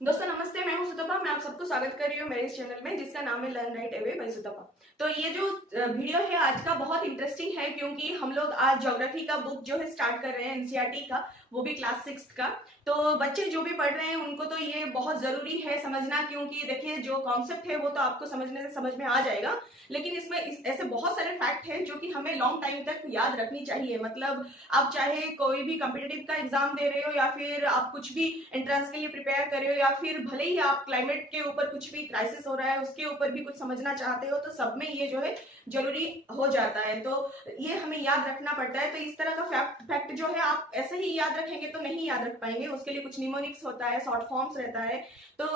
दोस्तों नमस्ते, मैं हूं सुतपा। मैं आप सबको स्वागत कर रही हूं मेरे इस चैनल में जिसका नाम है लर्न राइट अवे बाय सुतपा। तो ये जो वीडियो है आज का बहुत इंटरेस्टिंग है क्योंकि हम लोग आज ज्योग्राफी का बुक जो है स्टार्ट कर रहे हैं, एनसीईआरटी का, वो भी क्लास 6 का। तो बच्चे जो भी पढ़ रहे हैं उनको तो ये बहुत जरूरी है समझना, क्योंकि देखिए जो कॉन्सेप्ट है वो तो आपको समझने से समझ में आ जाएगा, लेकिन इसमें ऐसे बहुत सारे फैक्ट है जो कि हमें लॉन्ग टाइम तक याद रखनी चाहिए। मतलब आप चाहे कोई भी कॉम्पिटिटिव का एग्जाम दे रहे हो या फिर आप कुछ भी एंट्रेंस के लिए प्रिपेयर कर रहे हो या फिर भले ही आप क्लाइमेट के ऊपर कुछ भी क्राइसिस हो रहा है उसके ऊपर भी कुछ समझना चाहते हो, तो सब में ये जो है जरूरी हो जाता है। तो ये हमें याद रखना पड़ता है। तो इस तरह का फैक्ट जो है आप ऐसे ही याद रखेंगे तो नहीं याद रख पाएंगे, उसके लिए कुछ निमोनिक्स होता है, शॉर्ट फॉर्म्स रहता है, तो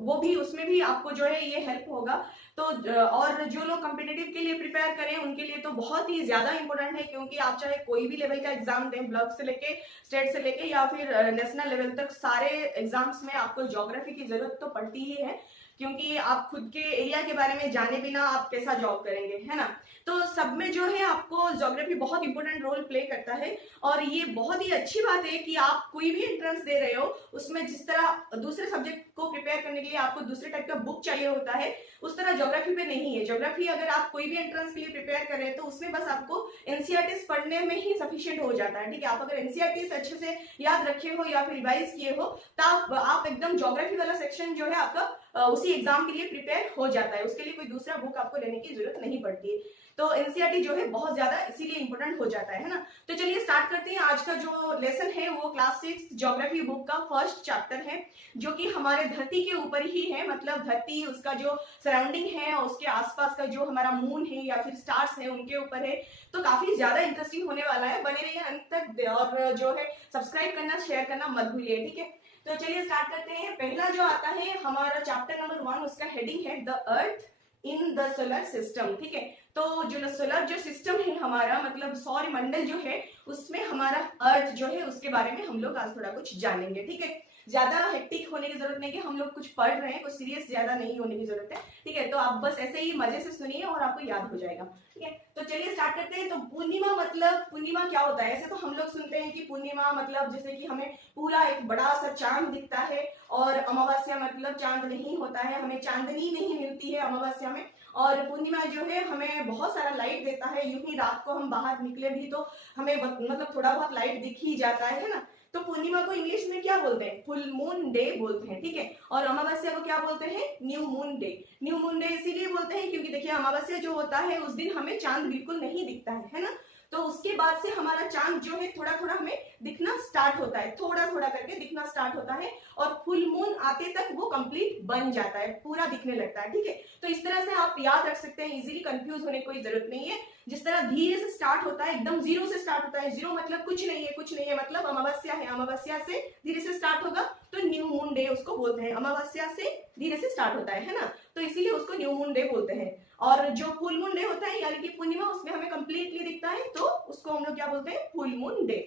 वो भी उसमें भी आपको जो है ये हेल्प होगा। तो और जो लोग कॉम्पिटिटिव के लिए प्रिपेयर करें उनके लिए तो बहुत ही ज्यादा इंपॉर्टेंट है, क्योंकि आप चाहे कोई भी लेवल का एग्जाम दें, ब्लॉक से लेके स्टेट से लेके या फिर नेशनल लेवल तक, सारे एग्जाम्स में आपको ज्योग्राफी की जरूरत तो पड़ती ही है, क्योंकि आप खुद के एरिया के बारे में जाने बिना आप कैसा जॉब करेंगे, है ना। तो सब में जो है आपको ज्योग्राफी बहुत इंपॉर्टेंट रोल प्ले करता है। और ये बहुत ही अच्छी बात है कि आप कोई भी एंट्रेंस दे रहे हो उसमें जिस तरह दूसरे सब्जेक्ट को प्रिपेयर करने के लिए आपको दूसरे टाइप का बुक चाहिए होता है, उस तरह ज्योग्राफी पे नहीं है। ज्योग्राफी अगर आप कोई भी एंट्रेंस के लिए प्रिपेयर कर रहे हैं तो उसमें बस आपको एनसीईआरटी पढ़ने में ही सफिशिएंट हो जाता है, ठीक है। आप अगर एनसीईआरटी अच्छे से याद रखे हो या फिर रिवाइज किए हो तो आप एकदम ज्योग्राफी वाला सेक्शन जो है आपका उसी एग्जाम के लिए प्रिपेयर हो जाता है, उसके लिए कोई दूसरा बुक आपको लेने की जरूरत नहीं पड़ती है। तो एनसीईआरटी जो है बहुत ज्यादा इसीलिए इंपॉर्टेंट हो जाता है ना। तो चलिए स्टार्ट करते हैं। आज का जो लेसन है वो क्लास 6 ज्योग्राफी बुक का फर्स्ट चैप्टर है, जो कि हमारे धरती के ऊपर ही है। मतलब धरती, उसका जो सराउंडिंग है और उसके आसपास का जो हमारा मून है या फिर स्टार्स है उनके ऊपर है। तो काफी ज्यादा इंटरेस्टिंग होने वाला है, बने रहिए अंत तक और जो है सब्सक्राइब करना, शेयर करना मत भूलिए, ठीक है। तो चलिए स्टार्ट करते हैं। पहला जो आता है हमारा चैप्टर नंबर 1, उसका हेडिंग है the earth in the solar system, ठीक है। तो जो सोलर जो सिस्टम है हमारा, मतलब सौर मंडल जो है, उसमें हमारा अर्थ जो है उसके बारे में हम लोग आज थोड़ा कुछ जानेंगे, ठीक है। ज्यादा हेक्टिक होने की जरूरत नहीं कि हम लोग कुछ पढ़ रहे हैं, कुछ सीरियस ज्यादा नहीं होने की जरूरत है, ठीक है। तो आप बस ऐसे ही मजे से सुनिए और आपको याद हो जाएगा, ठीक है। तो चलिए स्टार्ट करते हैं। तो पूर्णिमा, मतलब पूर्णिमा क्या होता है? ऐसे तो हम लोग सुनते हैं कि पूर्णिमा मतलब जैसे कि हमें पूरा एक बड़ा सा चांद दिखता है, और अमावस्या मतलब चांद नहीं होता है, हमें चांदनी नहीं मिलती है अमावस्या में। और पूर्णिमा जो है हमें बहुत सारा लाइट देता है, यूं ही रात को हम बाहर निकले भी तो हमें मतलब थोड़ा बहुत लाइट दिख ही जाता है ना। तो पूर्णिमा को इंग्लिश में क्या बोलते हैं? फुल मून डे बोलते हैं, ठीक है। और अमावस्या को क्या बोलते हैं? New moon day. New moon day इसीलिए बोलते हैं क्योंकि देखिए अमावस्या जो होता है उस दिन हमें चांद बिल्कुल नहीं दिखता है ना। तो उसके बाद से हमारा चांद जो है थोड़ा थोड़ा हमें दिखना स्टार्ट होता है, थोड़ा थोड़ा करके दिखना स्टार्ट होता है, और फुल मून आते तक वो कंप्लीट बन जाता है, पूरा दिखने लगता है, ठीक है। तो इस तरह से आप याद रख सकते हैं, इजीली कंफ्यूज होने की कोई जरूरत नहीं है। जिस तरह धीरे से स्टार्ट होता है, एकदम जीरो से स्टार्ट होता है, जीरो मतलब कुछ नहीं है, कुछ नहीं है मतलब अमावस्या है, अमावस्या से धीरे से स्टार्ट होगा तो न्यू मून डे उसको बोलते हैं। अमावस्या से धीरे से स्टार्ट होता है ना, तो इसीलिए उसको न्यू मून डे बोलते हैं। और जो फुल मून डे होता है यानी कि पूर्णिमा, उसमें हमें कंप्लीटली दिखता है तो उसको हम लोग क्या बोलते हैं? Full moon day.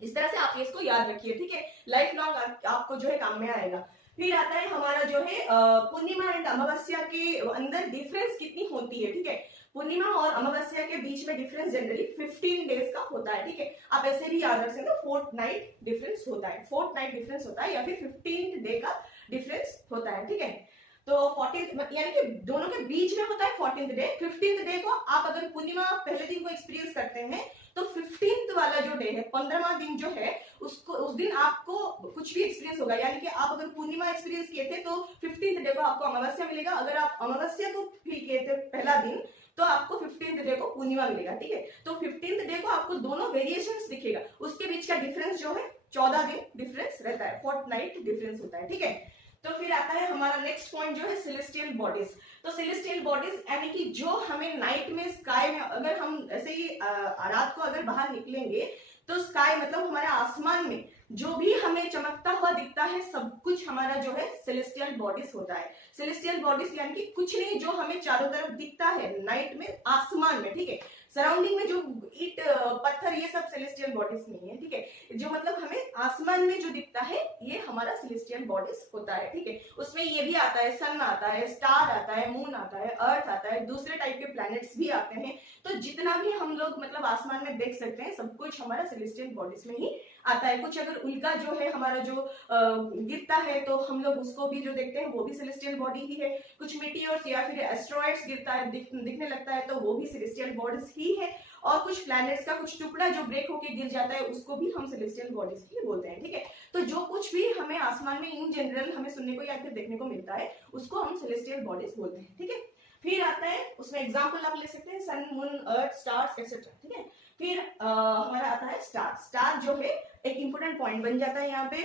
इस तरह से आप इसको याद रखिए, ठीक है। लाइफ लॉन्ग आपको जो है काम में आएगा। फिर आता है हमारा जो है पूर्णिमा एंड अमावस्या के अंदर डिफरेंस कितनी होती है, ठीक है। पूर्णिमा और अमावस्या के बीच में डिफरेंस जनरली 15 डेज का होता है, ठीक है। आप ऐसे भी याद रख सकते हो, फोर्थ नाइट डिफरेंस होता है, फोर्थ नाइट डिफरेंस होता है या फिर 15 डे का डिफरेंस होता है, ठीक है। तो 14 यानी कि दोनों के बीच में होता है 14th डे। 15th डे को आप अगर पूर्णिमा पहले दिन को एक्सपीरियंस करते हैं तो 15th वाला जो डे है, 15वां दिन जो है, उसको उस दिन आपको कुछ भी एक्सपीरियंस होगा। यानी कि आप अगर पूर्णिमा एक्सपीरियंस किए थे तो 15th डे को आपको अमावस्या मिलेगा। अगर आप अमावस्या को फील किए थे पहला दिन तो आपको 15th डे को पूर्णिमा मिलेगा, ठीक है। तो 15th डे को आपको दोनों वेरिएशंस दिखेगा, उसके बीच का डिफरेंस जो है 14 दिन डिफरेंस रहता है, फोर्टनाइट डिफरेंस होता है, ठीक है। तो फिर आता है हमारा नेक्स्ट पॉइंट जो है सेलेस्टियल बॉडीज। तो सेलेस्टियल बॉडीज यानी कि जो हमें नाइट में, स्काई में, अगर हम ऐसे ही रात को अगर बाहर निकलेंगे तो स्काई मतलब हमारे आसमान में जो भी हमें चमकता हुआ दिखता है, सब कुछ हमारा जो है सेलेस्टियल बॉडीज होता है। सेलेस्टियल बॉडीज यानी कि कुछ नहीं, जो हमें चारों तरफ दिखता है नाइट में, आसमान में, ठीक है। सराउंडिंग में जो ईट पत्थर ये सब सेलेस्टियल बॉडीज नहीं है, ठीक है। जो मतलब हमें आसमान में जो दिखता है ये हमारा सेलेस्टियल बॉडीज होता है, ठीक है। उसमें ये भी आता है, सन आता है, स्टार आता है, मून आता है, अर्थ आता है, दूसरे टाइप के प्लैनेट्स भी आते हैं। तो जितना भी हम लोग मतलब आसमान में देख सकते हैं सब कुछ हमारा सेलेस्टियल बॉडीज में ही आता है। कुछ अगर उल्का जो है हमारा जो गिरता है तो हम लोग उसको भी जो देखते हैं वो भी सेलेस्टियल बॉडी ही है। कुछ मीटियोर्स या फिर एस्ट्रॉइड्स गिरता है दिखने लगता है तो वो भी सेलेस्टियल बॉडीज ही है। और कुछ प्लैनेट्स का कुछ टुकड़ा जो ब्रेक होके गिर जाता है उसको भी हम सेलेस्टियल बॉडीज ही बोलते हैं, ठीक है। तो जो कुछ भी हमें आसमान में इन जनरल हमें सुनने को या फिर देखने को मिलता है उसको हम सेलेस्टियल बॉडीज बोलते हैं, ठीक है। फिर आता है उसमें एग्जांपल आप ले सकते हैं सन, मून, अर्थ, स्टार्स एक्सेट्रा, ठीक है। फिर हमारा आता है स्टार। स्टार जो है एक इंपोर्टेंट पॉइंट बन जाता है यहाँ पे।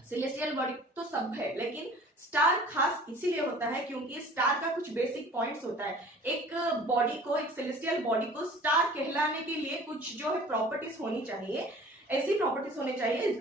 सेलेस्टियल बॉडी तो सब है लेकिन स्टार खास इसीलिए होता है क्योंकि स्टार का कुछ बेसिक पॉइंट्स होता है। एक बॉडी को, एक सेलेस्टियल बॉडी को स्टार कहलाने के लिए कुछ जो है प्रॉपर्टीज होनी चाहिए, ऐसी प्रॉपर्टीज होनी चाहिए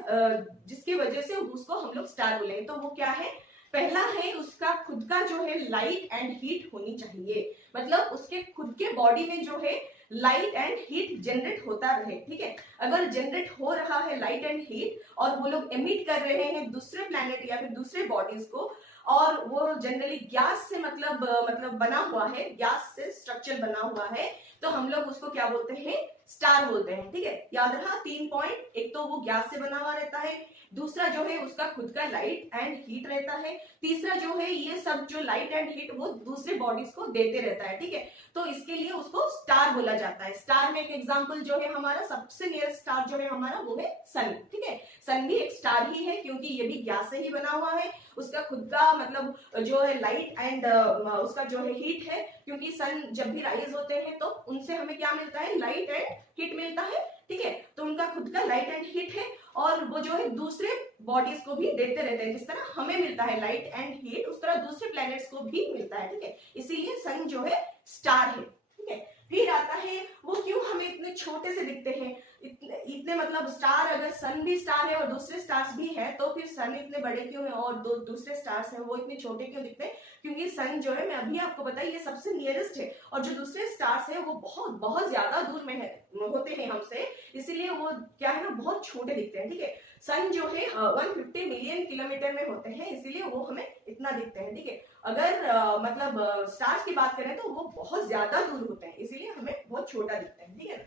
जिसकी वजह से उसको हम लोग स्टार बोलेंगे। तो वो क्या है? पहला है उसका खुद का जो है लाइट एंड हीट होनी चाहिए, मतलब उसके खुद के बॉडी में जो है लाइट एंड हीट जनरेट होता रहे, ठीक है। अगर जनरेट हो रहा है लाइट एंड हीट और वो लोग एमिट कर रहे हैं दूसरे प्लैनेट या फिर दूसरे बॉडीज को, और वो जनरली गैस से मतलब बना हुआ है, गैस से स्ट्रक्चर बना हुआ है, तो हम लोग उसको क्या बोलते हैं? स्टार बोलते हैं, ठीक है। याद रहा 3 पॉइंट, एक तो वो गैस से बना हुआ रहता है, दूसरा जो है उसका खुद का लाइट एंड हीट रहता है, तीसरा जो है ये सब जो लाइट एंड हीट वो दूसरे बॉडीज को देते रहता है, ठीक है। तो इसके लिए उसको स्टार बोला जाता है। स्टार में एक एग्जांपल जो है हमारा सबसे नियरेस्ट स्टार जो है हमारा वो है सन, ठीक है। सन भी एक स्टार ही है क्योंकि ये भी गैस से ही बना हुआ है, उसका खुद का मतलब जो है लाइट एंड उसका जो है हीट है, क्योंकि सन जब भी राइज होते हैं तो उनसे हमें क्या मिलता है? लाइट एंड हीट मिलता है, ठीक है। तो उनका खुद का लाइट एंड हीट है और वो जो है दूसरे बॉडीज को भी देते रहते हैं। जिस तरह हमें मिलता है लाइट एंड हीट उस तरह दूसरे प्लैनेट्स को भी मिलता है, ठीक है। इसीलिए सन जो है स्टार है, ठीक है। फिर आता है वो क्यों हमें इतने छोटे से दिखते हैं, इतने मतलब स्टार, अगर सन भी स्टार है और दूसरे स्टार्स भी है तो फिर सन इतने बड़े क्यों है और दूसरे स्टार्स हैं वो इतने छोटे क्यों दिखते हैं? क्योंकि सन जो है मैं अभी आपको बताया ये सबसे नियरेस्ट है और जो दूसरे स्टार्स है वो बहुत बहुत ज्यादा दूर में होते हैं हमसे, इसीलिए वो क्या है ना बहुत छोटे दिखते हैं, ठीक है। सन जो है 150 मिलियन किलोमीटर में होते हैं, इसीलिए वो हमें इतना दिखते हैं, ठीक है। अगर मतलब स्टार्स की बात करें तो वो बहुत ज्यादा दूर होते हैं, इसीलिए हमें बहुत छोटा दिखते हैं, ठीक है।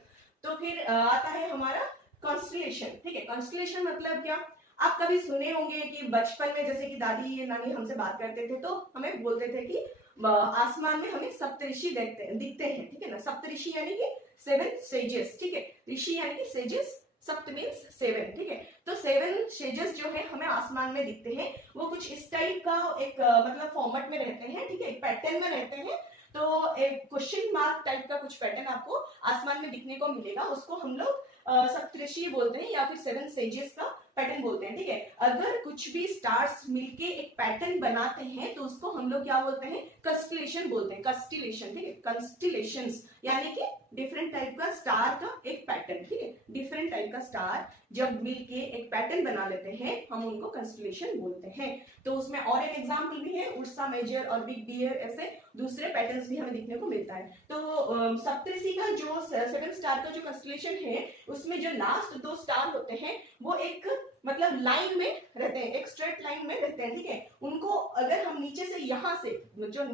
तो फिर आता है हमारा कॉन्स्टलेशन, ठीक है। कॉन्स्टलेशन मतलब क्या? आप कभी सुने होंगे कि बचपन में जैसे कि दादी नानी हमसे बात करते थे तो हमें बोलते थे कि आसमान में हमें सप्तऋषि दिखते हैं, ठीक है ना। सप्तऋषि यानी कि 7 सेजेस, ठीक है। ऋषि यानी कि सेजेस, सप्त मीन्स 7, ठीक है। तो 7 सेजेस जो है हमें आसमान में दिखते हैं, वो कुछ इस टाइप का एक मतलब फॉर्मेट में रहते हैं, ठीक है, एक पैटर्न में रहते हैं। तो एक क्वेश्चन मार्क टाइप का कुछ पैटर्न आपको आसमान में दिखने को मिलेगा, उसको हम लोग सप्तऋषि बोलते हैं या फिर 7 सेजेस का पैटर्न बोलते हैं, ठीक है। अगर कुछ भी स्टार्स मिलके एक पैटर्न बनाते हैं तो उसको हम लोग क्या बोलते हैं? कॉन्स्टलेशन बोलते हैं, कॉन्स्टलेशन, ठीक है। कॉन्स्टलेशंस यानी कि डिफरेंट टाइप का स्टार का एक पैटर्न, ठीक है। डिफरेंट टाइप का स्टार जब मिलके एक पैटर्न बना लेते हैं हम उनको कॉन्स्टलेशन बोलते हैं। तो उसमें और एक एग्जांपल भी है, उर्सा मेजर और बिग डियर, ऐसे दूसरे पैटर्न्स भी हमें दिखने को मिलता है। तो सप्तऋषि का जो 7 स्टार का जो कॉन्स्टलेशन है उसमें जो लास्ट 2 स्टार होते हैं वो एक मतलब लाइन में रहते हैं, एक स्ट्रेट लाइन में रहते हैं, ठीक है। उनको अगर हम नीचे से यहाँ से जो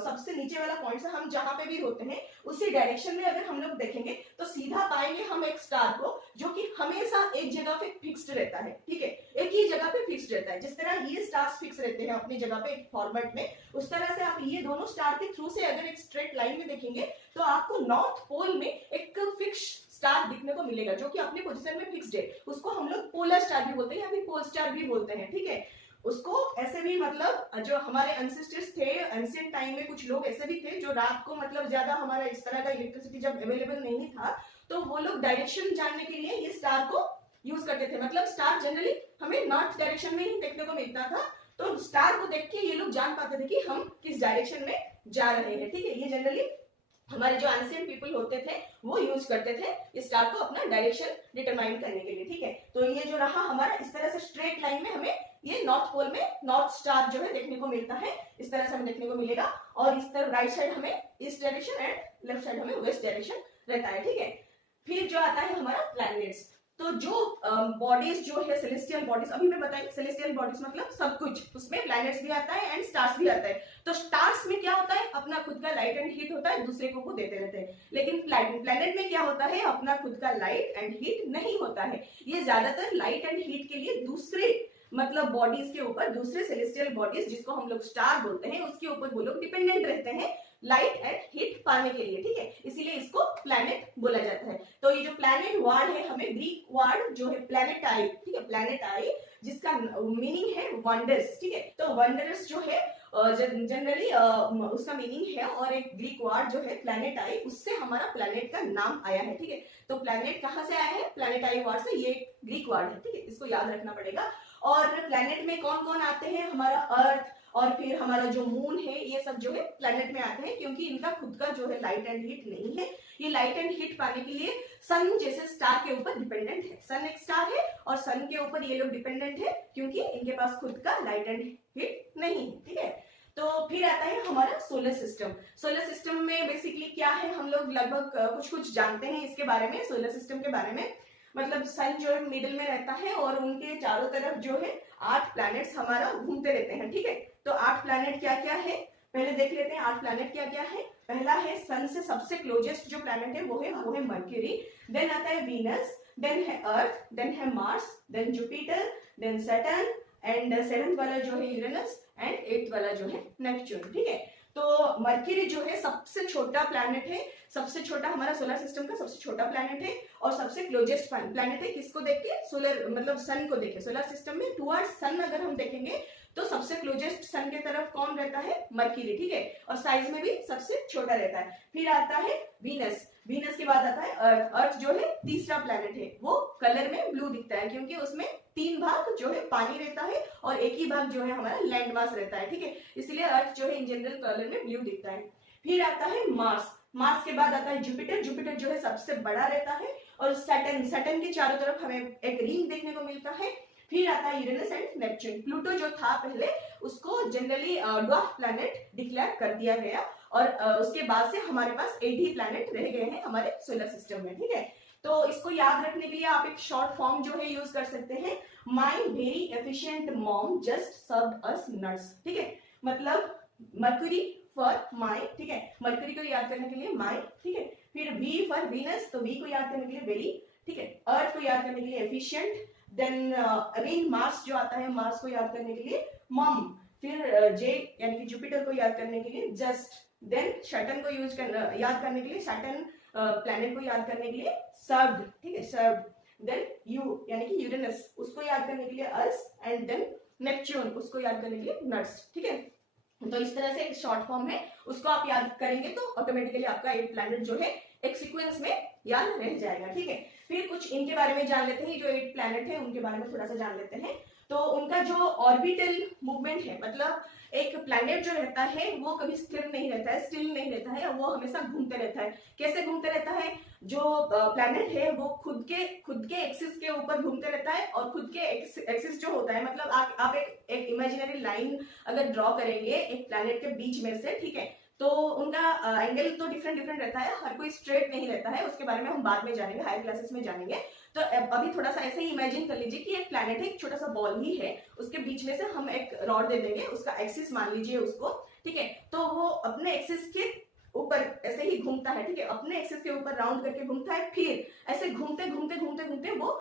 सबसे नीचे वाला पॉइंट से हम जहां पे भी होते हैं उसी डायरेक्शन में अगर हम लोग देखेंगे तो सीधा पाएंगे हम एक स्टार को जो कि हमेशा एक जगह पे फिक्स्ड रहता है, ठीक है। एक ही जगह पे फिक्स्ड रहता है। जिस तरह ये स्टार्स फिक्स रहते हैं अपनी जगह पे एक फॉर्मेट में, उस तरह से आप ये दोनों स्टार के थ्रू से अगर एक स्ट्रेट लाइन में देखेंगे तो आपको नॉर्थ पोल में एक फिक्स स्टार दिखने को मिलेगा जो कि अपने पोजीशन में फिक्स्ड है। उसको हम लोग पोलर स्टार भी बोलते हैं या फिर पोल स्टार भी बोलते हैं, ठीक है। उसको ऐसे भी मतलब जो हमारे एंसेस्टर्स थे एंशिएंट टाइम में, कुछ लोग ऐसे भी थे जो रात को मतलब ज्यादा हमारा इस तरह का इलेक्ट्रिसिटी जब अवेलेबल नहीं था तो वो लोग डायरेक्शन जानने के लिए ये स्टार को यूज करते थे। मतलब स्टार जनरली हमें नॉर्थ डायरेक्शन में ही देखने को मिलता था, तो स्टार को देख के ये लोग जान पाते थे कि हम किस डायरेक्शन में जा रहे हैं, ठीक है। ये जनरली हमारे जो एंशिएंट पीपल होते थे वो यूज करते थे इस स्टार को अपना डायरेक्शन डिटरमाइन करने के लिए, ठीक है। तो ये जो रहा हमारा इस तरह से स्ट्रेट लाइन में हमें ये नॉर्थ पोल में नॉर्थ स्टार जो है देखने को मिलता है, इस तरह से हमें देखने को मिलेगा। और इस तरफ राइट साइड हमें east direction and left side हमें वेस्ट डायरेक्शन रहता है, ठीक है। फिर जो आता है हमारा प्लैनेट्स। तो जो बॉडीज जो है सेलेस्टियल बॉडीज, अभी मैं बताई सेलेस्टियल बॉडीज मतलब सब कुछ, उसमें प्लैनेट्स भी आता है एंड स्टार्स भी आता है। तो स्टार्स में क्या होता है, अपना खुद का लाइट एंड हीट होता है, दूसरे को वो देते रहते हैं। लेकिन प्लैनेट में क्या होता है, अपना खुद का लाइट एंड हीट नहीं होता है। ये ज्यादातर लाइट एंड हीट के लिए दूसरे मतलब बॉडीज के ऊपर, दूसरे सेलेस्टियल बॉडीज जिसको हम लोग स्टार बोलते हैं, उसके ऊपर वो लोग डिपेंडेंट रहते हैं लाइट एंड हीट पाने के लिए, ठीक है। इसीलिए इसको प्लैनेट बोला जाता है। तो ये जो प्लैनेट वर्ड है, हमें ग्रीक वर्ड जो है प्लैनेटाई, ठीक है, प्लैनेटाई, जिसका मीनिंग है वंडर्स, ठीक है। तो वंडर्स जो है जनरली उसका मीनिंग है, और एक ग्रीक वर्ड जो है प्लैनेटाई, उससे हमारा प्लैनेट का नाम आया है, ठीक है। तो प्लैनेट कहाँ से आया है, प्लैनेटाई वर्ड से, ये ग्रीक वर्ड है, ठीक है, इसको याद रखना पड़ेगा। और प्लैनेट में कौन कौन आते हैं, हमारा अर्थ और फिर हमारा जो मून है, ये सब जो है प्लैनेट में आते हैं, क्योंकि इनका खुद का जो है लाइट एंड हीट नहीं है। ये लाइट एंड हीट पाने के लिए सन जैसे स्टार के ऊपर डिपेंडेंट है। सन एक स्टार है और सन के ऊपर ये लोग डिपेंडेंट है, क्योंकि इनके पास खुद का लाइट एंड हीट नहीं है, ठीक है। तो फिर आता है हमारा सोलर सिस्टम। सोलर सिस्टम में बेसिकली क्या है, हम लोग लगभग कुछ कुछ जानते हैं इसके बारे में, सोलर सिस्टम के बारे में। मतलब सन जो है मिडिल में रहता है और उनके चारों तरफ जो है 8 प्लैनेट्स हमारा घूमते रहते हैं, ठीक है। तो 8 प्लैनेट क्या क्या है, पहले देख लेते हैं 8 प्लैनेट क्या क्या है। पहला है सन से सबसे क्लोजेस्ट जो प्लैनेट है वो है मर्क्यूरी, देन आता है वीनस, देन है अर्थ, देन है Mars, then Jupiter, then Saturn, and 7th वाला जो है यूरेनस, एंड 8th वाला जो है नेपच्यून, ठीक है। तो मर्क्यूरी जो है सबसे छोटा प्लैनेट है, सबसे छोटा हमारा सोलर सिस्टम का सबसे छोटा प्लैनेट है, और सबसे क्लोजेस्ट प्लैनेट है। किसको देख के, सोलर मतलब सन को देखे, सोलर सिस्टम में टुवर्ड्स सन अगर हम देखेंगे तो सबसे क्लोजेस्ट सन के तरफ कौन रहता है, मर्क्यूरी, ठीक है, और साइज में भी सबसे छोटा रहता है। फिर आता है वीनस, वीनस के बाद आता है अर्थ। अर्थ जो है तीसरा प्लैनेट है, वो कलर में ब्लू दिखता है, क्योंकि उसमें 3 भाग जो है पानी रहता है और एक ही भाग जो है हमारा लैंड मास रहता है, ठीक है, इसलिए अर्थ जो है इन जनरल कलर में ब्लू दिखता है। फिर आता है मार्स, मार्स के बाद आता है जुपिटर, जुपिटर जो है सबसे बड़ा रहता है, और सैटर्न, सैटर्न के चारों तरफ हमें एक रिंग देखने को मिलता है। फिर आता है यूरेनस एंड नेपच्यून। प्लूटो जो था पहले, उसको जनरली ड्वार्फ प्लैनेट डिक्लेयर कर दिया गया, और उसके बाद से हमारे पास 8 ही प्लैनेट रह गए हैं हमारे सोलर सिस्टम में, ठीक है। तो इसको याद रखने के लिए आप एक शॉर्ट फॉर्म जो है यूज कर सकते हैं, my very efficient mom just served us nuts, ठीक है। मतलब मर्क्यूरी फॉर माय, ठीक है, मर्क्यूरी को याद करने के लिए माय, ठीक है। फिर वी फॉर वीनस, तो वी को याद करने के लिए वेरी, ठीक है। अर्थ को याद करने के लिए एफिशिएंट, देन अगेन मार्स जो आता है, मार्स को याद करने के लिए मॉम, फिर जे यानी कि जुपिटर को याद करने के लिए जस्ट, देन सैटर्न को याद करने के लिए सैटर्न प्लैनेट को याद करने के लिए सर्व्ड, ठीक है, सर्व्ड, देन यू यानी कि यूरेनस, उसको याद करने के लिए अस, एंड देन नेपच्यून, उसको याद करने के लिए नट्स, ठीक है। तो इस तरह से एक शॉर्ट फॉर्म है, उसको आप याद करेंगे तो ऑटोमेटिकली आपका 8 प्लैनेट जो है एक सीक्वेंस में याद रह जाएगा, ठीक है। फिर कुछ इनके बारे में जान लेते हैं, जो 8 प्लैनेट है उनके बारे में थोड़ा सा जान लेते हैं। तो उनका जो ऑर्बिटल मूवमेंट है, मतलब एक प्लैनेट जो रहता है वो कभी स्थिर नहीं रहता है, स्टिल नहीं रहता है, वो हमेशा घूमते रहता है। कैसे घूमते रहता है, जो प्लैनेट है वो खुद के एक्सिस के ऊपर घूमते रहता है, और खुद के एक्सिस जो होता है, मतलब आप एक इमेजिनरी लाइन अगर ड्रॉ करेंगे एक प्लैनेट के बीच में से, ठीक है, तो उनका एंगल तो डिफरेंट रहता है, हर कोई स्ट्रेट नहीं रहता है, उसके बारे में हम बाद में जानेंगे, हायर क्लासेस में जानेंगे। तो अभी थोड़ा सा ऐसे ही इमेजिन कर लीजिए कि एक प्लैनेट है, एक छोटा सा बॉल ही है, उसके बीच में से हम एक रॉड दे देंगे, उसका एक्सिस मान लीजिए उसको, ठीक है। तो वो अपने एक्सिस के ऊपर ऐसे ही घूमता है, ठीक है, अपने एक्सिस के ऊपर राउंड करके घूमता है, फिर ऐसे घूमते वो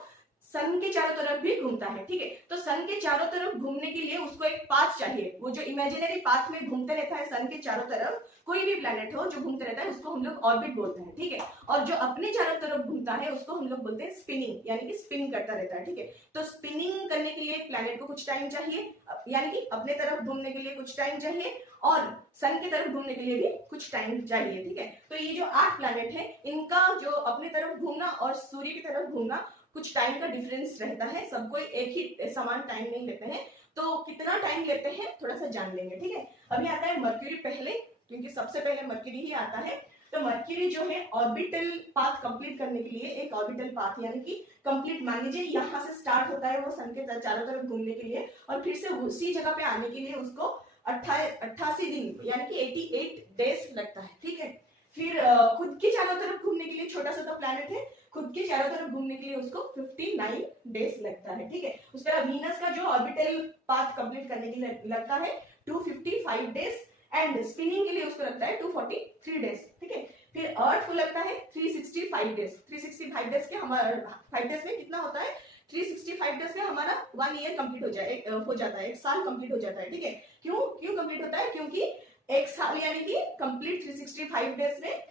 सन के चारों तरफ भी घूमता है, ठीक है। तो सन के चारों तरफ घूमने के लिए उसको एक पाथ चाहिए, वो जो इमेजिनरी पाथ में घूमते रहता है सन के चारों तरफ, कोई भी प्लैनेट हो जो घूमते रहता है उसको हम लोग ऑर्बिट बोलते हैं, ठीक है। और जो अपने चारों तरफ घूमता है उसको हम लोग बोलते हैं स्पिनिंग, यानी कि स्पिन करता रहता है, ठीक है। तो स्पिनिंग करने के लिए प्लैनेट को कुछ टाइम चाहिए, यानी कि अपने तरफ घूमने के लिए कुछ टाइम चाहिए, और सन की तरफ घूमने के लिए भी कुछ टाइम चाहिए, ठीक है। तो ये जो 8 प्लैनेट है, इनका जो अपने तरफ घूमना और सूर्य की तरफ घूमना कुछ टाइम का डिफरेंस रहता है, सब कोई एक ही समान टाइम नहीं लेते हैं। तो कितना टाइम लेते हैं थोड़ा सा जान लेंगे, ठीक है। अभी आता है मर्क्यूरी पहले, क्योंकि सबसे पहले मर्क्यूरी ही आता है। तो मर्क्यूरी जो है ऑर्बिटल पाथ कंप्लीट करने के लिए, एक ऑर्बिटल पाथ यानी कि कंप्लीट मान लीजिए यहाँ से स्टार्ट होता है वो सन के चारों तरफ घूमने के लिए, और फिर से उसी जगह पे आने के लिए उसको 88 दिन यानी कि 88 डेज लगता है, ठीक है। फिर खुद के चारों तरफ घूमने के लिए छोटा सा तो प्लैनेट है, खुद के चारों तरफ घूमने के लिए उसको 59 डेज लगता है, ठीक है। उसके बाद वीनस का जो ऑर्बिटल पाथ कंप्लीट करने के लिए लगता है 255 डेज एंड स्पिनिंग के लिए उसको लगता है 243 डेज, ठीक है। फिर अर्थ को लगता है 365 डेज। 365 डेज के हमारा 5 डेज में कितना होता है, 365 डेज में हमारा 1 ईयर कंप्लीट हो जाता है, 1 साल कंप्लीट हो जाता है, ठीक है। क्यों कंप्लीट होता है, क्योंकि 1 साल यानी कि कंप्लीट 365 डेज में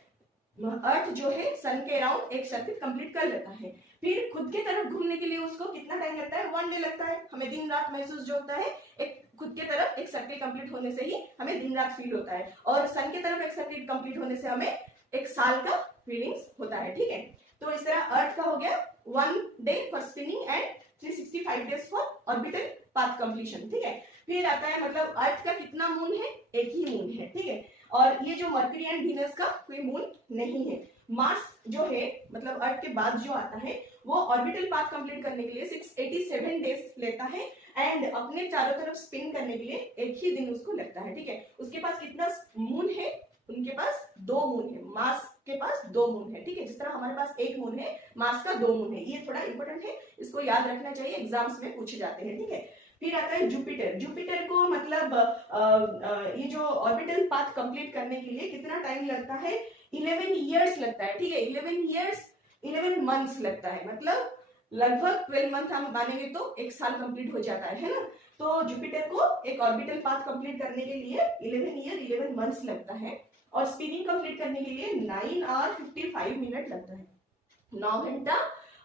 अर्थ जो है सन के अराउंड एक सर्किट कंप्लीट कर लेता है। फिर खुद के तरफ घूमने के लिए उसको कितना टाइम लगता है, 1 डे लगता है। हमें दिन रात महसूस जो होता है, एक खुद के तरफ एक सर्किट कंप्लीट होने से ही हमें दिन रात फील होता है, और सन के तरफ एक सर्किट कंप्लीट होने से हमें 1 साल का फीलिंग्स होता है, ठीक है। तो इस तरह अर्थ का हो गया 1 day for spinning and 365 days for orbital path completion, ठीक है। फिर आता है मतलब अर्थ का कितना मून है, एक ही मून है, ठीक है। और ये जो मर्क्यूरी एंड वीनस का कोई मून नहीं है। मार्स जो है मतलब अर्थ के बाद जो आता है वो ऑर्बिटल पाथ कंप्लीट करने के लिए 687 डेज लेता है एंड अपने चारों तरफ स्पिन करने के लिए एक ही दिन उसको लगता है, ठीक है। उसके पास कितना मून है, उनके पास 2 मून है, मार्स के पास 2 मून है, ठीक है। जिस तरह हमारे पास 1 मून है, मार्स का 2 मून है। ये थोड़ा इंपॉर्टेंट है, इसको याद रखना चाहिए, एग्जाम्स में पूछे जाते हैं, ठीक है। फिर आता है जुपिटर। जुपिटर को मतलब ये जो ऑर्बिटल पाथ कंप्लीट करने के लिए कितना टाइम लगता है, 11 ईयर्स लगता है, ठीक है। 11 ईयर्स 11 मंथ्स लगता है, मतलब लगभग 12 मंथ हम मानेंगे तो 1 साल कंप्लीट हो जाता है ना। तो जुपिटर को एक ऑर्बिटल पाथ कंप्लीट करने के लिए 11 ईयर 11 मंथ्स लगता है, और स्पिनिंग कंप्लीट करने के लिए 9 आवर 55 मिनट लगता है, 9 घंटा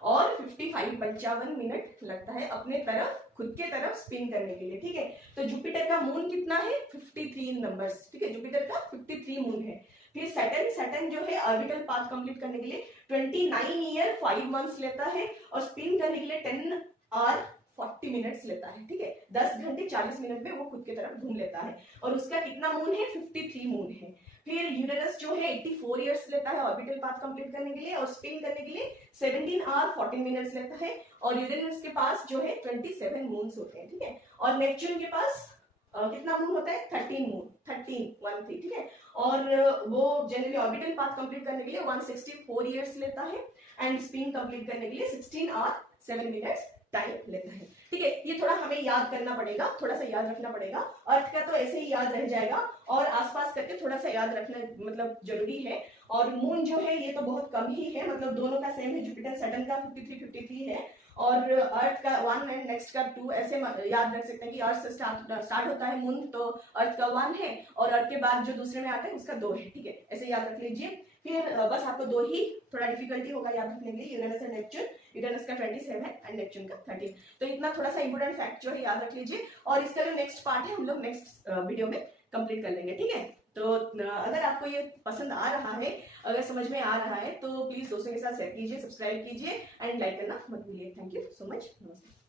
और 55 मिनट लगता है अपने तरफ खुद के तरफ स्पिन करने के लिए, ठीक है। तो जुपिटर का मून कितना है, 53 नंबर्स, ठीक है। जुपिटर का 53 मून है। फिर सैटर्न जो है ऑर्बिटल पाथ कंप्लीट करने के लिए 29 ईयर 5 मंथ्स लेता है, और स्पिन करने के लिए 10 आवर 40 मिनट्स लेता है, ठीक है। 10 घंटे 40 मिनट में वो खुद की तरफ घूम लेता है, और उसका कितना मून है, 53 मून है। फिर यूरेनस जो है 84 इयर्स लेता है ऑर्बिटल पाथ कंप्लीट करने के लिए, और स्पिन करने के लिए 17 आवर 14 मिनट्स लेता है, और यूरेनस के पास जो है 27 मून्स होते हैं, ठीक है। और नेपच्यून के पास कितना मून होता है, 13 मून, 13 ठीक है। और वो जनरली ऑर्बिटल पाथ कंप्लीट करने के लिए 164 इयर्स लेता है, एंड स्पिन कंप्लीट करने के लिए 16 आवर 7 मिनट्स टाइम लेता है, ठीक है। ये थोड़ा हमें याद करना पड़ेगा, थोड़ा सा याद रखना पड़ेगा। अर्थ का तो ऐसे ही याद रह जाएगा, और आसपास करके थोड़ा सा याद रखना मतलब जरूरी है। और मून जो है ये तो बहुत कम ही है, मतलब दोनों का सेम है, जुपिटर सैटर्न का 53 है, और अर्थ का 1 एंड नेक्स्ट का 2, ऐसे याद रख सकते हैं कि अर्थ से स्टार्ट होता है मून, तो अर्थ का 1 है, और अर्थ के बाद जो दूसरे में आता है उसका 2 है, ठीक है। ऐसे याद रख लीजिए। फिर बस आपको 2 ही थोड़ा डिफिकल्टी होगा याद रखने के लिए, यूरेनस एंड नेपच्यून। यूरेनस का 27 एंड नेपच्यून का 13। तो इतना थोड़ा सा इंपोर्टेंट फैक्ट जो है याद रख लीजिए, और इसका जो नेक्स्ट पार्ट है हम लोग नेक्स्ट वीडियो में कंप्लीट कर लेंगे, ठीक है। तो अगर आपको ये पसंद आ रहा है, अगर समझ में आ रहा है, तो प्लीज दोस्तों के साथ शेयर कीजिए, सब्सक्राइब कीजिए एंड लाइक करना मत भूलिए। थैंक यू सो मच, नमस्ते।